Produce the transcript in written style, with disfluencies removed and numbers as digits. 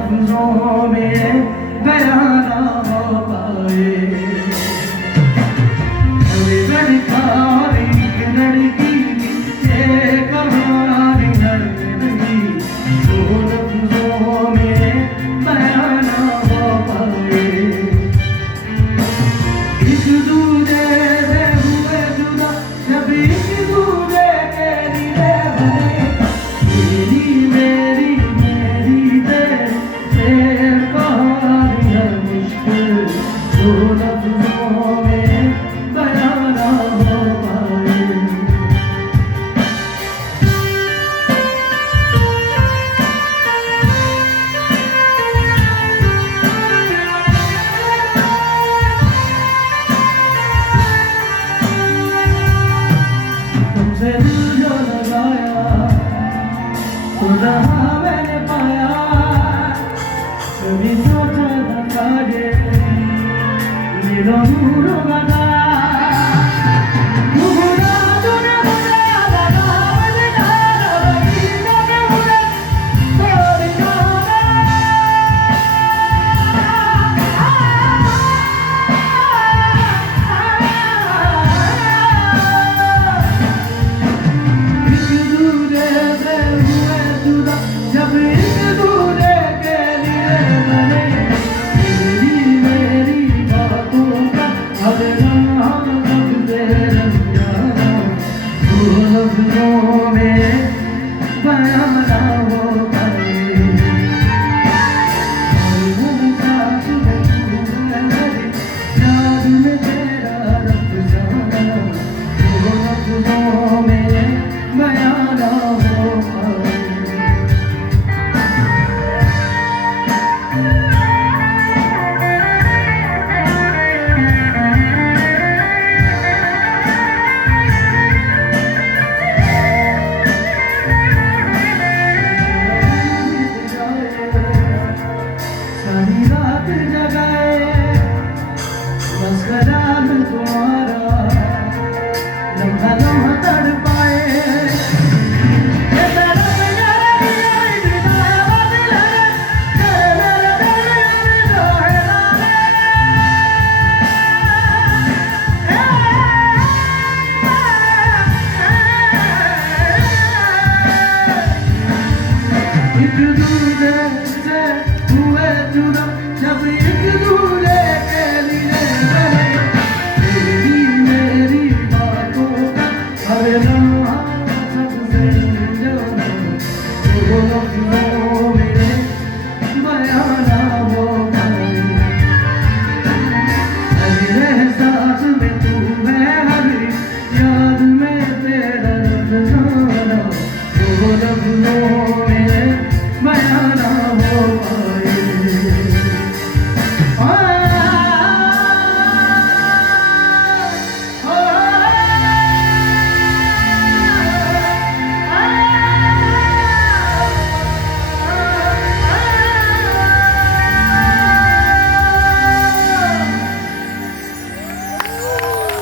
लफ्जों में बयां ना हो पाए। हमें लड़का और एक लड़की की ये कहानी नहीं, जो लफ्जों में बयां ना हो पाए। एक दूजे से हुए जुदा जब एक दूजे के लिए बने, मेरी मेरी मेरी तेरे कहानी है मुश्किल, जो लफ्जों में बयां ना हो पाए। तुमसे दिल जो लगाया तो जहाँ मैंने पाया, कभी सोचा न था ये दिलों दूर होगा। जब एक दूसरे के लिए बने, मेरी मेरी बातों का अब लम्हा सबसे रंग जाना, वो लफ्जों में बयां ना हो पाए। और वो साथ में तू है मेरी, याद में तेरा अफसाना, वो लफ्जों में बयां ना हो पाए। सारी रात जगाए बस कलाम तुम्हारा, लम्हा लम्हा तड़पाए। ये तरफ जाए बदल मेरा दिल एक दूसरे से हुए जुदा जब एक दूसरे के लिए बने, मेरी मेरी बातों का हर लम्हा सबसे जाना, वो लफ्जों में बयां ना हो पाए। हर एहसास में तू है, हर याद में तेरा अफसाना, वो लफ्जों में बयां ना हो पाए।